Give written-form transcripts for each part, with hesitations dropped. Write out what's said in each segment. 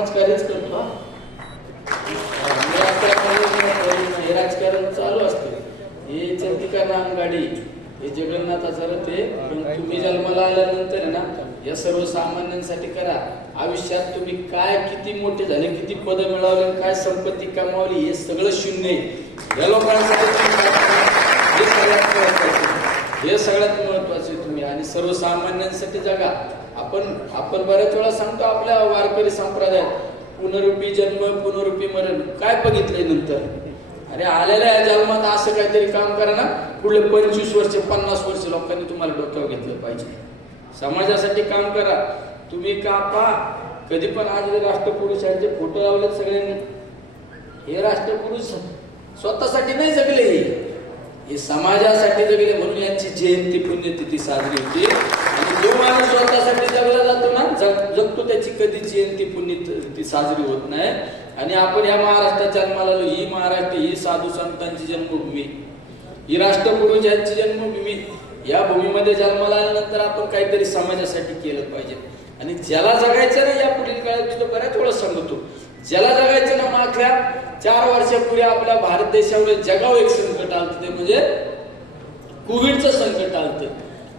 समाजकार्यच करतो. हे राजकारण चालू असतं. हे चंदिका नामगाडी, हे जगन्नाथाचं रथ आहे. पण तुम्ही जन्माला आल्यानंतर ना या सर्वसामान्यांसाठी करा. आयुष्यात तुम्ही काय किती मोठे झाले, किती पद मिळवले, काय संपत्ती कमावली, हे सगळं शून्य आहे. या लोकांसाठी हे सगळ्यात महत्वाचे तुम्ही. आणि सर्वसामान्यांसाठी जगा. आपण बऱ्याच वेळा सांगतो आपल्या वारकरी संप्रदायात, पुनरुपी जन्म पुनरुपी मरण. काय बघितलंय नंतर? अरे आलेल्या या जन्मात असं काहीतरी काम करा ना, पुढले 25 वर्ष 50 वर्ष लोकांनी तुम्हाला डोक्यावर घेतलं पाहिजे. समाजासाठी काम करा. तुम्ही का पहा, कधी पण आज राष्ट्रपुरुषांचे फोटो लावलेत सगळ्यांनी. हे राष्ट्रपुरुष स्वतःसाठी नाही जगले, हे समाजासाठी जगले. म्हणून यांची जयंती पुण्यतिथी साजरी होती. आणि जो माणूस स्वतःसाठी जगला जातो ना, जगतो, त्याची कधी जयंती पुण्यतिथी साजरी होत नाही. आणि आपण या महाराष्ट्रात जन्माला आलो. ही महाराष्ट्र, ही साधू संतांची जन्मभूमी, ही राष्ट्रपुरुष यांची जन्मभूमी. या भूमीमध्ये जन्माला आल्यानंतर आपण काहीतरी समाजासाठी केलं पाहिजे. आणि ज्याला जगायचं ना, या पुढील काळात तुझं बऱ्याच वेळा सांगतो, ज्याला जगायचं ना, मागच्या 4 वर्षापूर्वी आपल्या भारत देशावर जगावर एक संकट आलं, ते म्हणजे कोविडचं संकट आलं.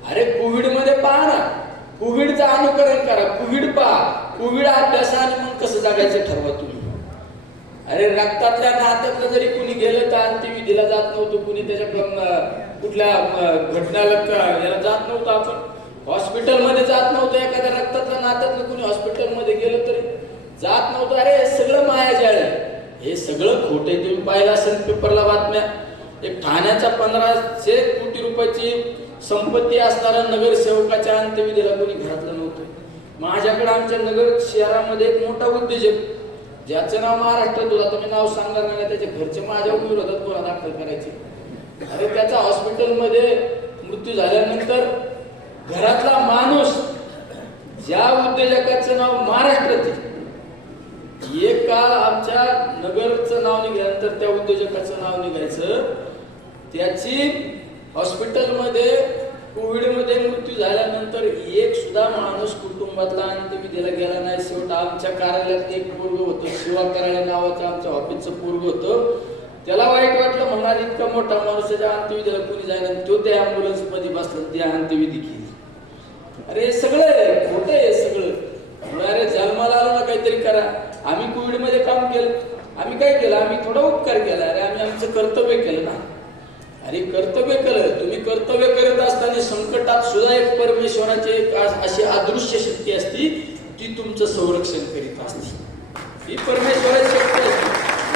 अरे कोविड मध्ये पहा ना, कोविडचं अनुकरण करा, कोविड पहा, कोविड अभ्यासा आणि मग कसं जगायचं ठरवा तुम्ही. अरे रक्तातल्या नात्यातलं जरी कुणी गेलं तर अंत्यविधीला जात नव्हतं, कुणी त्याच्या कुठल्या घटनाला याला जात नव्हतं, आपण हॉस्पिटलमध्ये जात नव्हतं. एखाद्या रक्तातल्या नात्यातलं कुणी हॉस्पिटलमध्ये गेलं तरी जात नव्हतं. अरे हे सगळं मायाजाळ आहे, हे सगळं खोटे. तुम्ही पाहिलं असेल पेपरला बातम्या, एक ठाण्याच्या 1500 कोटी रुपयाची संपत्ती असणाऱ्या नगरसेवकाच्या अंत्यविधीला कोणी घरातलं नव्हतं. माझ्याकडे आमच्या नगर शहरामध्ये एक मोठा उद्योजक, ज्याचं नाव महाराष्ट्रात होता, तुम्ही नाव सांगणार नाही, त्याच्या घरचे माझ्या विरोधात गुन्हा दाखल करायचे. अरे त्याचा हॉस्पिटलमध्ये मृत्यू झाल्यानंतर घरातला माणूस, ज्या उद्योजकाचं नाव महाराष्ट्रात आहे, एक काळ आमच्या नगरचं नाव निघाल्यानंतर त्या उद्योजकाचं नाव निघायचं. त्याची हॉस्पिटलमध्ये कोविडमध्ये मृत्यू झाल्यानंतर एक सुद्धा माणूस कुटुंबातला अंत्यविधीला गेला नाही. शेवट आमच्या कार्यालयात एक पोरग होतं, शिवा कराळे नावाचं आमच्या ऑफिसचं पोरग होतं. त्याला वाईट वाटलं, म्हणणार इतका मोठा माणूस त्याच्या अंत्यविधीला कोणी जायला, तो त्या ॲम्ब्युलन्स मध्ये बसला, त्या अंत्यविधी केली. अरे सगळं खोटं आहे सगळं. अरे जन्माला आलो ना, काहीतरी करा. आम्ही कोविड मध्ये काम केलं, आम्ही काय केलं? आम्ही थोडा उपकार केला. अरे आम्ही आमचं कर्तव्य केलं ना. अरे कर्तव्य केलं. तुम्ही कर्तव्य करत असताना संकटात सुद्धा एक परमेश्वराची अशी अदृश्य शक्ती असती, ती तुमचं संरक्षण करीत असते. ही परमेश्वराची शक्ती असते.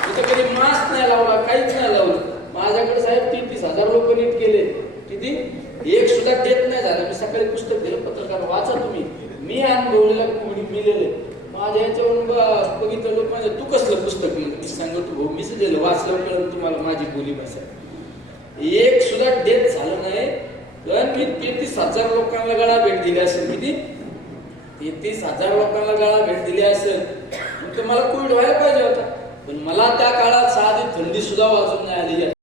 तिथं कधी मास्क नाही लावला, काहीच नाही लावलं. माझ्याकडे साहेब 30,000 लोक नीट केले, किती एक सुद्धा डेथ नाही झाला. मी सकाळी पुस्तक दिलं, पत्रकार वाचा तुम्ही. मी अनुभवलेला कोविड मिळेले माझ्या याच्यावरून बघितलं लोक म्हणजे तू कसलं पुस्तक लिहिलं? मी सांगतो भाऊ, मीच दिलं, वाचलं कळलं तुम्हाला माझी बोली भाषा. एक सुद्धा डेथ झालं नाही. पण मी 33,000 लोकांना गळा भेट दिली असेल. किती? 33,000 लोकांना गळा भेट दिली असेल. तर मला कोविड व्हायला पाहिजे होता, पण मला त्या काळात साधी थंडी सुद्धा वाजून नाही आली.